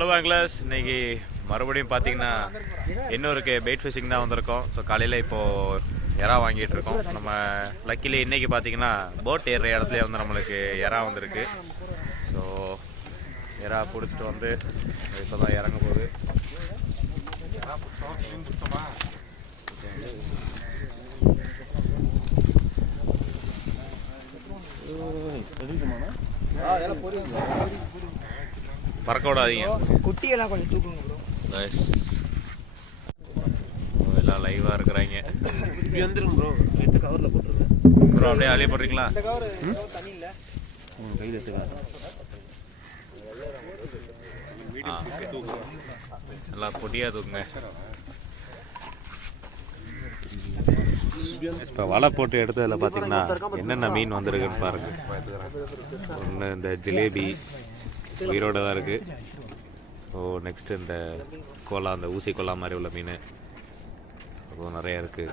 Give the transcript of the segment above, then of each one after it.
Hello anglers, இன்னைக்கு மறுபடியும் பார்த்தீங்கன்னா இன்னொருக்கு பெயிட் ஃபிஷிங் தான் வந்திருக்கோம். ஸோ காலையில் இப்போது எறா வாங்கிட்டு இருக்கோம். நம்ம லக்கிலி இன்றைக்கி பார்த்தீங்கன்னா போட் ஏறுற இடத்துல வந்து நம்மளுக்கு எறா வந்திருக்கு. ஸோ எறா பிடிச்சிட்டு வந்து இப்போ தான் இறங்க போகுது. பறக்க விடாதீங்க, குட்டியெல்லாம் கொஞ்சம் தூக்குங்க ப்ரோ. எல்லாம் லைவாக இருக்கிறாங்க. இப்படி வந்துருங்க ப்ரோ, எடுத்து கவரில் போட்டுருங்க ப்ரோ. அப்படியே அழிய போடுறீங்களா? இந்த கவர் தண்ணி இல்லை, கையில் எடுத்துக்காங்க. நல்லா பொடியாக தூக்குங்க. இப்போ வலை போட்டு எடுத்ததில் பார்த்தீங்கன்னா என்னென்ன மீன் வந்திருக்குன்னு பாருங்கள். ஒன்று இந்த ஜிலேபி உயிரோட தான் இருக்குது. ஸோ நெக்ஸ்ட்டு இந்த கோலா, அந்த ஊசி கோலா மாதிரி உள்ள மீன் அதுவும் நிறையா இருக்குது.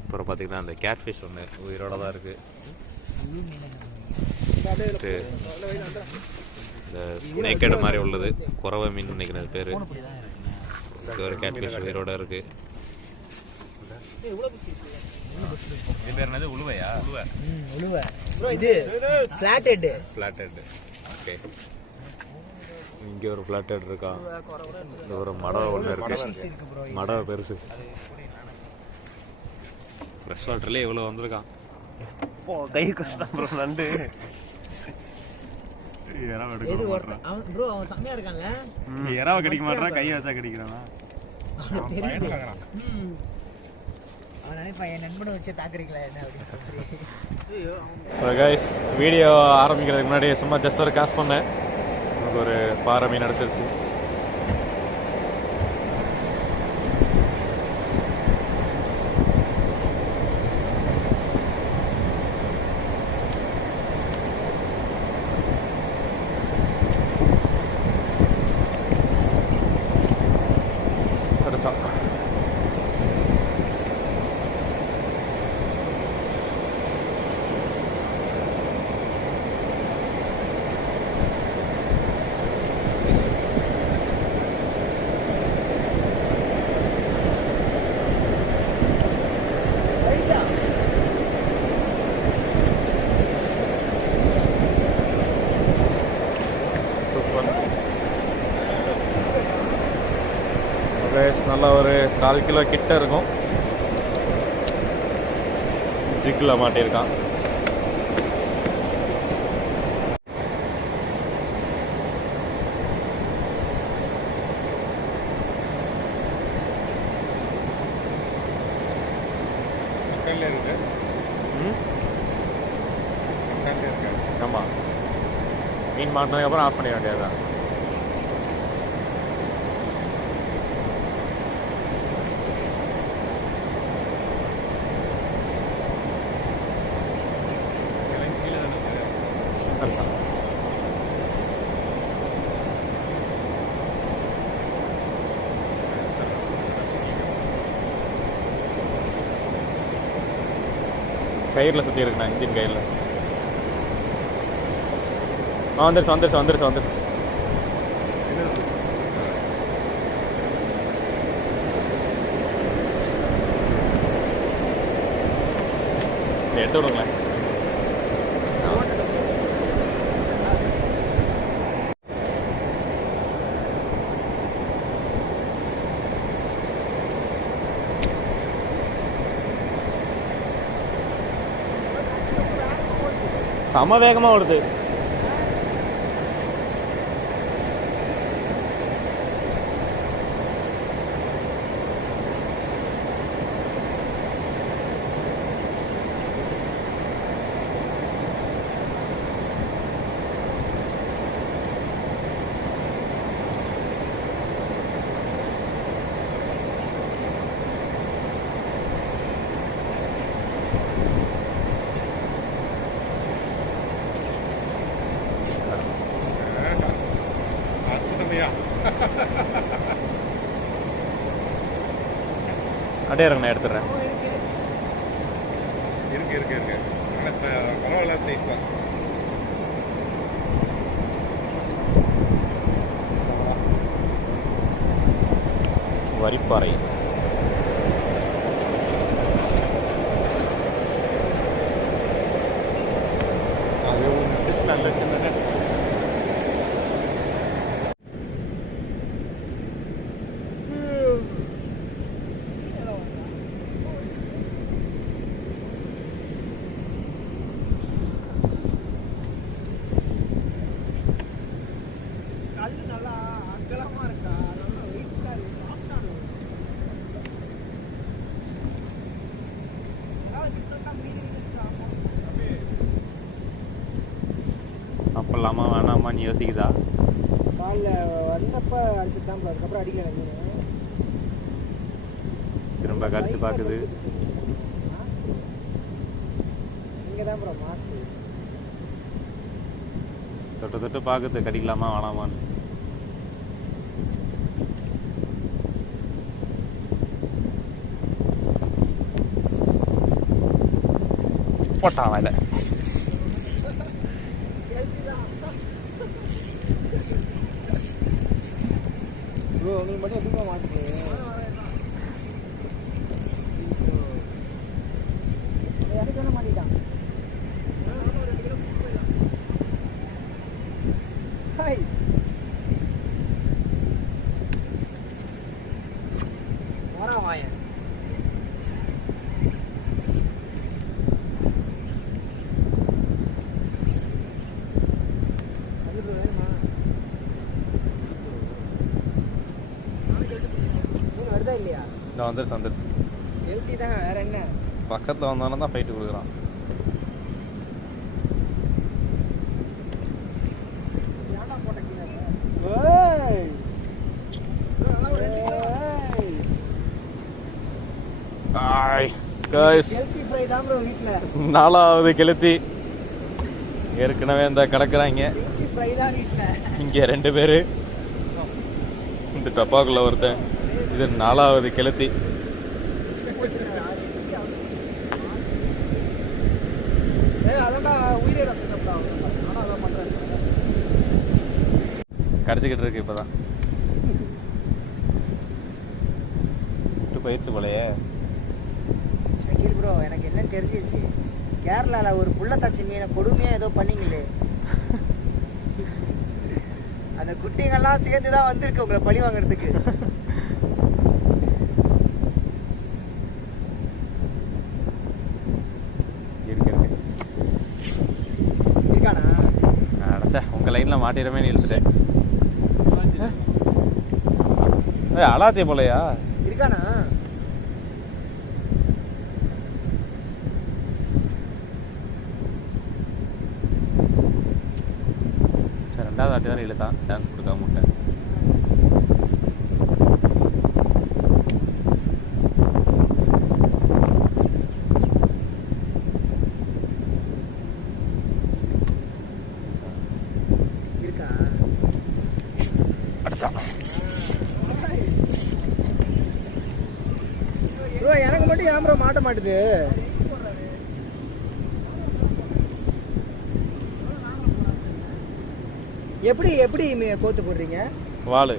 அப்புறம் பார்த்தீங்கன்னா அந்த கேட்ஃபிஷ் ஒன்று உயிரோட தான் இருக்குது. இந்த ஸ்னேக்கெட் மாதிரி உள்ளது குறவை மீன் நினைக்கிறது பேர். ஒரு கேட்ஃபிஷ் உயிரோட இருக்குது. இது பேர் என்னது? உழுவையா? உழுவை. இது flat head. Flat head. Okay, இங்கே ஒரு ஃபிளாட் ஹெட் இருக்கா. இந்த ஒரு மடவை ஒன்று இருக்கு. மடவை பெருசு. ஃப்ரெஷ் வாட்டர்லேயே இவ்வளோ வந்திருக்கான். கை கஷ்டம் ப்ரோ. நண்டு எறாவை எடுக்க மாட்டேறான் ப்ரோ. அவன் செம்மையா இருக்கான்ல. எறாவை கடிக்க மாட்டேறான், கையை வச்சா கடிக்கிறானா. அவன் நினைப்பான் என் நண்பனை வச்சு தாக்குறீங்களா என்ன ஸோ கைஸ், வீடியோ ஆரம்பிக்கிறதுக்கு முன்னாடி சும்மா ஜஸ்ட் ஒரு காசு பண்ணேன். நமக்கு ஒரு பாறை மீன் அடிச்சிருச்சு. அடிச்சான். நல்லா ஒரு 4 கிலோ கிட்ட இருக்கும். ஜிக்கில் மாட்டியிருக்கான். ஆமாம், மீன் மாட்டினதுக்கப்புறம் ஆஃப் பண்ணிட வேண்டியதுதான். கயிறில் சுற்றி இருக்குண்ணா, இன்ஜின் கயிறில். வந்துருச்சு வந்துருச்சு வந்துருச்சு வந்துருச்சு. எடுத்து விடுங்களேன். செம வேகமாக ஓடுது. அப்படியே இருங்க, நான் எடுத்துடுறேன். இருக்கு இருக்கு இருக்கு பரவாயில்ல, சைஸ் தான். வரிப்பாறை. அது ஒரு நல்ல சின்னது. சாப்பிடலாமா வேணாமான்னு யோசிக்குதா? காலில் வந்தப்ப அடிச்சுட்டு தான் அதுக்கப்புறம் அடிக்கல மீன். திரும்ப கடிச்சு பார்க்குது. இங்கே தான் ப்ரோ மாசு. தொட்டு தொட்டு பார்க்குது கடிக்கலாமா வேணாமான்னு. போட்டான் வேலை. ப்ரோ உங்களுக்கு மட்டும் தூக்க மாட்டுது. எனக்கு வேணா மாட்டிட்டான். ஹாய் வரா வாயன். இல்லையா இந்த வந்துருச்சு ஹெல்த்தி தான், வேற என்ன. பக்கத்தில் வந்தானே தான் ஃபைட்டு கொடுக்குறான். நாலாவது கெளுத்தி ஏற்கனவே இந்த கிடக்குறாங்க. இங்கே 2 பேர், இந்த டப்பாக்குள்ள ஒருத்தன். இது 4வது கெளுத்தி. கடிச்சிக்கிட்டு இருக்கு இப்பதான். விட்டு போயிடுச்சு போலயே. ஷக்கீல் ப்ரோ, எனக்கு என்ன தெரிஞ்சிருச்சு, கேரளால ஒரு புள்ளத்தாச்சி மீனை கொடுமையா ஏதோ பண்ணீங்களே, அந்த குட்டிங்கெல்லாம் சேர்ந்து தான் வந்திருக்கு உங்களை பழி வாங்குறதுக்கு. இருக்கானா? அடைச்சா உங்க லைன்ல மாட்டிடமே நிறுத்துட்டேன். அலாத்திய போலையா? இருக்கானா? சரி, 2வது வாட்டி தான் இழுத்தான், சான்ஸ் கொடுக்காம விட்டேன். எனக்கு மட்டும் ஏன் ப்ரோ மாட்ட மாட்டுது? எப்படி எப்படி கோத்து போடுறீங்க? வாளு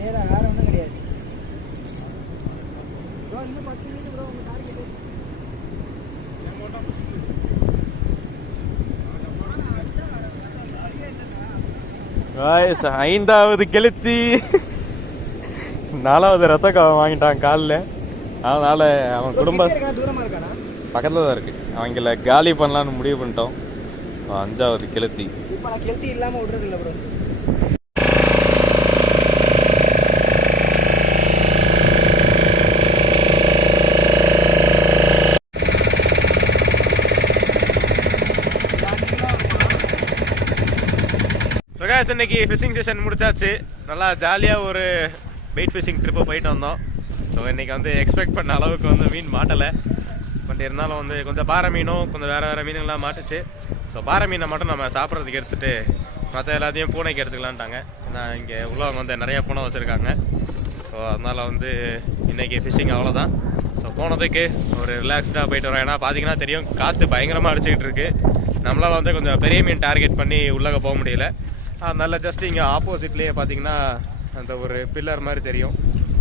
வேற ஒன்றும் கிடையாது. காய்ஸ், 5வது கெளுத்தி. 4வது ரத்த காவம் வாங்கிட்டான் காலில். அதனால அவன் குடும்பம் தூரமா இருக்கானா? பக்கத்தில் தான் இருக்கு. அவங்கள காலி பண்ணலான்னு முடிவு பண்ணிட்டோம். 5வது கெளுத்தி. இப்போ நான் கெளுத்தி இல்லாமல் விடுறது இல்லை ப்ரோ. பிரகாஷ், இன்னைக்கு ஃபிஷிங் செஷன் முடிச்சாச்சு. நல்லா ஜாலியாக ஒரு வெயிட் ஃபிஷிங் ட்ரிப்பு போயிட்டு வந்தோம். ஸோ இன்றைக்கி வந்து எக்ஸ்பெக்ட் பண்ண அளவுக்கு வந்து மீன் மாட்டலை. பட் இருந்தாலும் வந்து கொஞ்சம் பாறை மீனும் கொஞ்சம் வேறு மீனுங்களாம் மாட்டுச்சு. ஸோ பாறை மீனை மட்டும் நம்ம சாப்பிட்றதுக்கு எடுத்துகிட்டு மற்ற எல்லாத்தையும் பூனைக்கு எடுத்துக்கலான்ட்டாங்க. ஏன்னா இங்கே உள்ளவங்க வந்து நிறையா பூனை வச்சுருக்காங்க. ஸோ அதனால் வந்து இன்றைக்கி ஃபிஷிங் அவ்வளோதான். ஸோ போனதுக்கு ஒரு ரிலாக்ஸ்டாக போயிட்டு வரோம். ஏன்னா பார்த்தீங்கன்னா தெரியும், காற்று பயங்கரமாக அடிச்சுக்கிட்டு இருக்குது. நம்மளால் வந்து கொஞ்சம் பெரிய மீன் டார்கெட் பண்ணி உள்ளே போக முடியல. அதனால ஜஸ்ட் இங்கே ஆப்போசிட்லேயே பார்த்தீங்கன்னா அந்த ஒரு பில்லர் மாதிரி தெரியும்.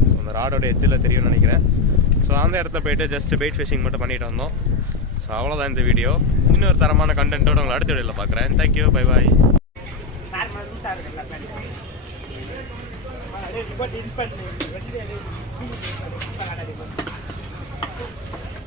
ஸோ அந்த ராடோட எட்ஜில் தெரியும்னு நினைக்கிறேன். ஸோ அந்த இடத்துல போயிட்டு ஜஸ்ட் பெயிட் ஃபிஷிங் மட்டும் பண்ணிட்டு வந்தோம். ஸோ அவ்வளோதான் இந்த வீடியோ. இன்னொரு தரமான கண்டென்ட்டோட உங்களை அடுத்த வீடியோவில் பார்க்குறேன். Thank you, bye bye. Ini